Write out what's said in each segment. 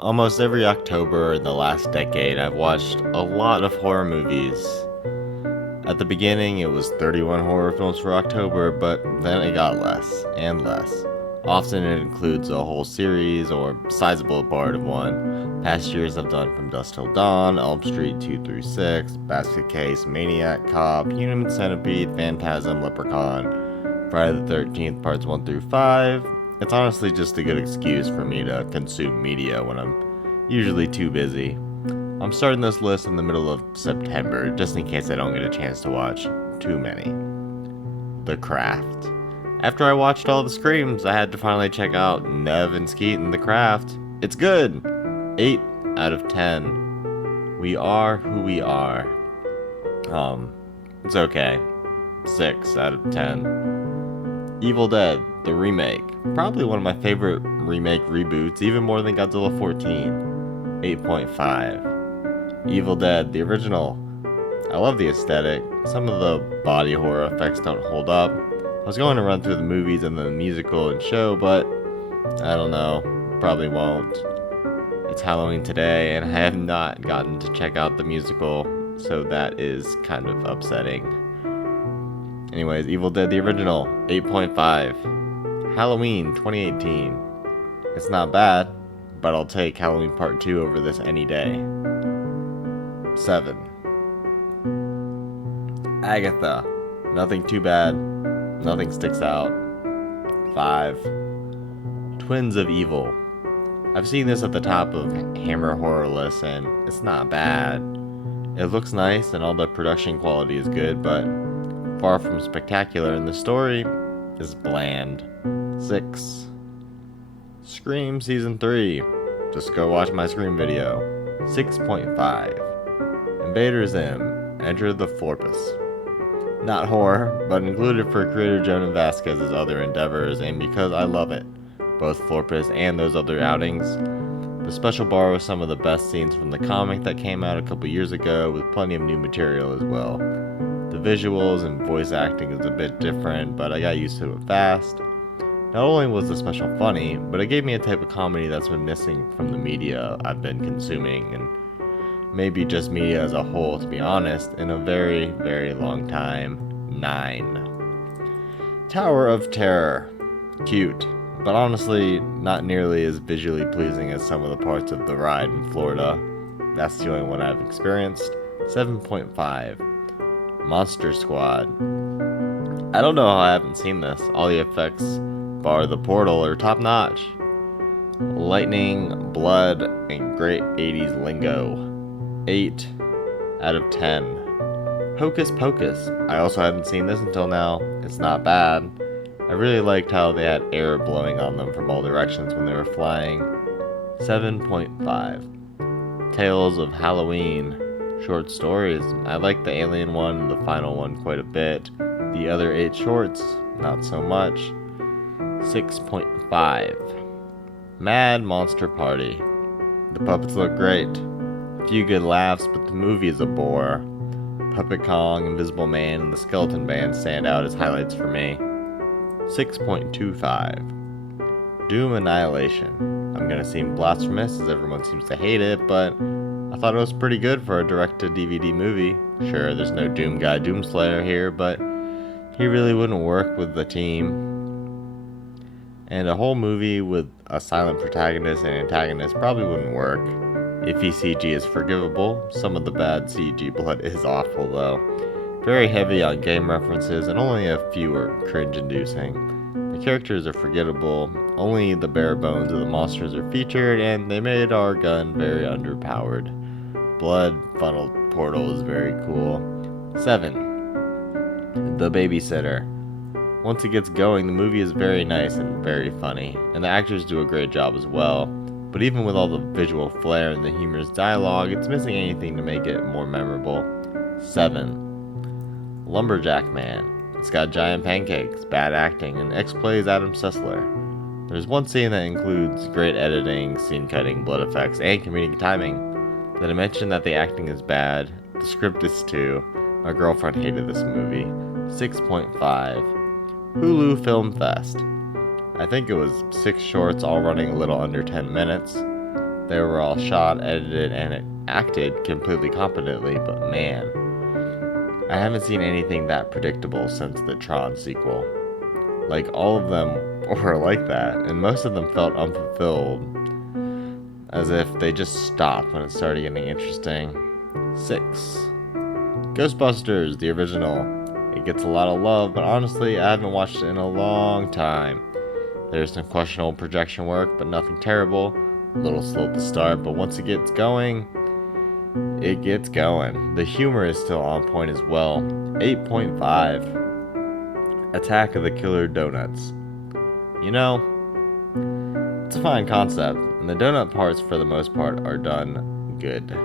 Almost every October in the last decade, I've watched a lot of horror movies. At the beginning, it was 31 horror films for October, but then it got less and less. Often it includes a whole series or sizable part of one. Past years I've done From Dusk Till Dawn, Elm Street 2 through 6, Basket Case, Maniac Cop, Human Centipede, Phantasm, Leprechaun, Friday the 13th parts 1 through 5. It's honestly just a good excuse for me to consume media when I'm usually too busy. I'm starting this list in the middle of September, just in case I don't get a chance to watch too many. The Craft. After I watched all the Screams, I had to finally check out Nev and Skeet in The Craft. It's good! 8 out of 10. We are who we are. It's okay. 6 out of 10. Evil Dead, the remake. Probably one of my favorite remake reboots, even more than Godzilla 14. 8.5. Evil Dead, the original. I love the aesthetic. Some of the body horror effects don't hold up. I was going to run through the movies and the musical and show, but I don't know. Probably won't. It's Halloween today, and I have not gotten to check out the musical, so that is kind of upsetting. Anyways, Evil Dead, the original. 8.5. Halloween 2018. It's not bad, but I'll take Halloween Part 2 over this any day. 7. Agatha. Nothing too bad. Nothing sticks out. 5. Twins of Evil. I've seen this at the top of Hammer horror lists, and it's not bad. It looks nice and all the production quality is good, but far from spectacular, and the story is bland. 6. Scream Season 3. Just go watch my Scream video. 6.5. Invader Zim. Enter the Florpus. Not horror, but included for creator Jonah Vasquez's other endeavors, and because I love it. Both Florpus and those other outings. The special borrows some of the best scenes from the comic that came out a couple years ago, with plenty of new material as well. The visuals and voice acting is a bit different, but I got used to it fast. Not only was the special funny, but it gave me a type of comedy that's been missing from the media I've been consuming, and maybe just media as a whole, to be honest, in a very, very long time. 9. Tower of Terror. Cute, but honestly, not nearly as visually pleasing as some of the parts of the ride in Florida. That's the only one I've experienced. 7.5. Monster Squad. I don't know how I haven't seen this. All the effects, bar the portal, are top notch. Lightning, blood, and great 80s lingo. 8 out of 10. Hocus Pocus. I also haven't seen this until now. It's not bad. I really liked how they had air blowing on them from all directions when they were flying. 7.5. Tales of Halloween. Short stories. I like the alien one and the final one quite a bit. The other 8 shorts, not so much. 6.5. Mad Monster Party. The puppets look great. Few good laughs, but the movie is a bore. Puppet Kong, Invisible Man, and the Skeleton Band stand out as highlights for me. 6.25. Doom Annihilation. I'm gonna seem blasphemous as everyone seems to hate it, but I thought it was pretty good for a direct-to-DVD movie. Sure, there's no Doom guy Doomslayer here, but he really wouldn't work with the team. And a whole movie with a silent protagonist and antagonist probably wouldn't work. Iffy CG is forgivable. Some of the bad CG blood is awful though. Very heavy on game references, and only a few are cringe-inducing. The characters are forgettable. Only the bare bones of the monsters are featured, and they made our gun very underpowered. Blood funneled portal is very cool. 7. The Babysitter. Once it gets going, the movie is very nice and very funny, and the actors do a great job as well. But even with all the visual flair and the humorous dialogue, it's missing anything to make it more memorable. 7. Lumberjack Man. It's got giant pancakes, bad acting, and X plays Adam Sessler. There's one scene that includes great editing, scene cutting, blood effects, and comedic timing. Did I mention that the acting is bad? The script is too. My girlfriend hated this movie. 6.5. Hulu Film Fest. I think it was 6 shorts all running a little under 10 minutes. They were all shot, edited, and acted completely competently, but man, I haven't seen anything that predictable since the Tron sequel. Like, all of them were like that, and most of them felt unfulfilled, as if they just stopped when it started getting interesting. 6. Ghostbusters, the original. It gets a lot of love, but honestly, I haven't watched it in a long time. There's some questionable projection work, but nothing terrible. A little slow at the start, but once it gets going, it gets going. The humor is still on point as well. 8.5. Attack of the Killer Donuts. You know, it's a fine concept, and the donut parts for the most part are done good.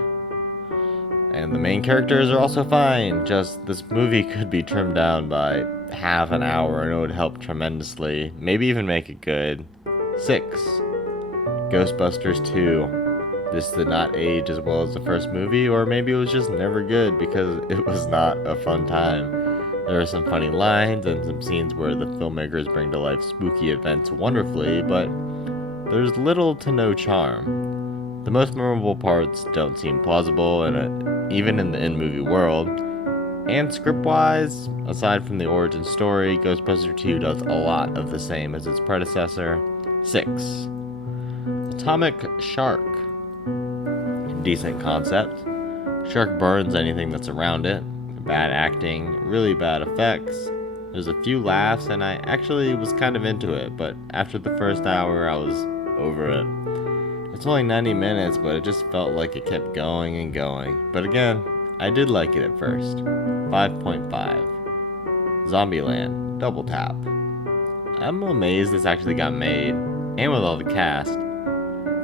And the main characters are also fine, just this movie could be trimmed down by half an hour and it would help tremendously, maybe even make it good. 6. Ghostbusters 2. This did not age as well as the first movie, or maybe it was just never good because it was not a fun time. There are some funny lines and some scenes where the filmmakers bring to life spooky events wonderfully, but there's little to no charm. The most memorable parts don't seem plausible, even in the in-movie world. And script-wise, aside from the origin story, Ghostbusters 2 does a lot of the same as its predecessor. 6. Atomic Shark. Decent concept. Shark burns anything that's around it. Bad acting, really bad effects. There's a few laughs, and I actually was kind of into it, but after the first hour, I was over it. It's only 90 minutes, but it just felt like it kept going and going. But again, I did like it at first. 5.5. Zombieland, Double Tap. I'm amazed this actually got made, and with all the cast.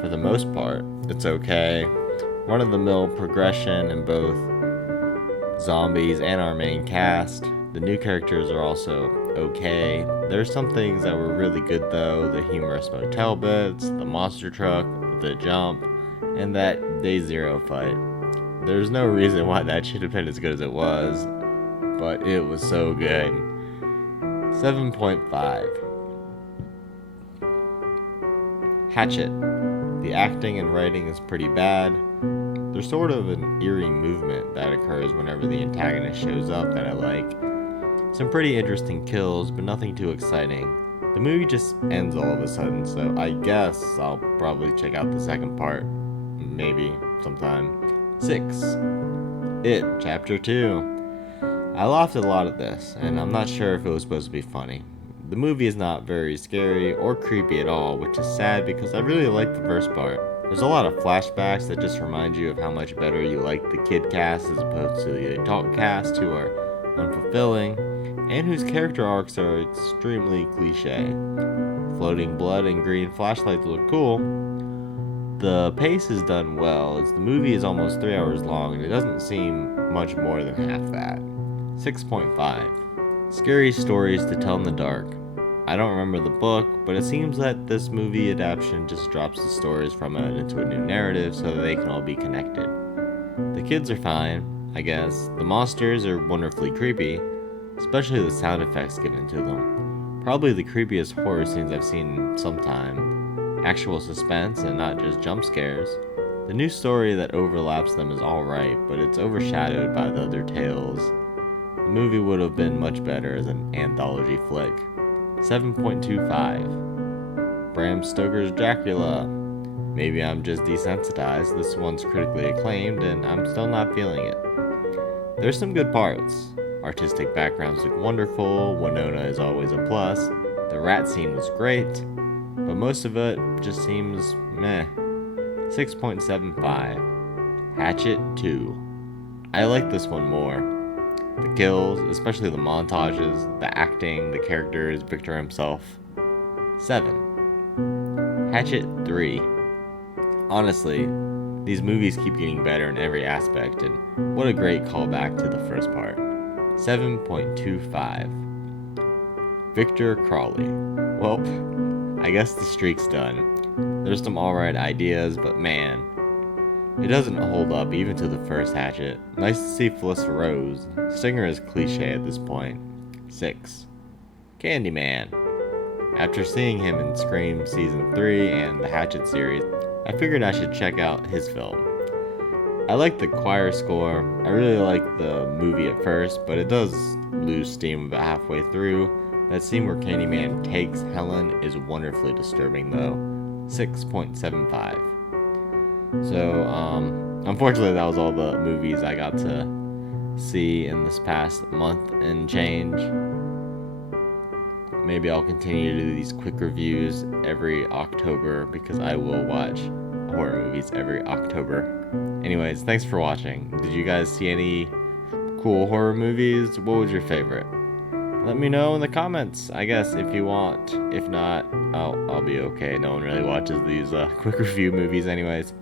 For the most part, it's okay. Run-of-the-mill progression in both zombies and our main cast. The new characters are also okay. There's some things that were really good though, the humorous motel bits, the monster truck, the jump, and that Day Zero fight. There's no reason why that should have been as good as it was, but it was so good. 7.5. Hatchet. The acting and writing is pretty bad. There's sort of an eerie movement that occurs whenever the antagonist shows up that I like. Some pretty interesting kills, but nothing too exciting. The movie just ends all of a sudden, so I guess I'll probably check out the second part. Maybe, sometime. 6. It, Chapter 2. I laughed a lot at this, and I'm not sure if it was supposed to be funny. The movie is not very scary or creepy at all, which is sad because I really liked the first part. There's a lot of flashbacks that just remind you of how much better you like the kid cast as opposed to the adult cast, who are unfulfilling, and whose character arcs are extremely cliche. Floating blood and green flashlights look cool. The pace is done well, as the movie is almost 3 hours long and it doesn't seem much more than half that. 6.5. Scary stories to tell in the dark. I don't remember the book, but it seems that this movie adaptation just drops the stories from it into a new narrative so that they can all be connected. The kids are fine, I guess. The monsters are wonderfully creepy, especially the sound effects given to them. Probably the creepiest horror scenes I've seen in some time. Actual suspense and not just jump scares. The new story that overlaps them is alright, but it's overshadowed by the other tales. The movie would have been much better as an anthology flick. 7.25. Bram Stoker's Dracula. Maybe I'm just desensitized. This one's critically acclaimed and I'm still not feeling it. There's some good parts. Artistic backgrounds look wonderful, Winona is always a plus, the rat scene was great, but most of it just seems meh. 6.75. Hatchet 2. I like this one more. The kills, especially the montages, the acting, the characters, Victor himself. 7. Hatchet 3. Honestly, these movies keep getting better in every aspect, and what a great callback to the first part. 7.25. Victor Crowley. Well, I guess the streak's done. There's some alright ideas, but man, it doesn't hold up even to the first Hatchet. Nice to see Felissa Rose. Stinger is cliche at this point. 6. Candyman. After seeing him in Scream Season 3 and the Hatchet series, I figured I should check out his film. I like the choir score. I really like the movie at first, but it does lose steam about halfway through. That scene where Candyman takes Helen is wonderfully disturbing, though. 6.75. So, unfortunately, that was all the movies I got to see in this past month and change. Maybe I'll continue to do these quick reviews every October because I will watch horror movies every October. Anyways, thanks for watching. Did you guys see any cool horror movies? What was your favorite? Let me know in the comments, I guess, if you want. If not, I'll be okay. No one really watches these quick review movies anyways.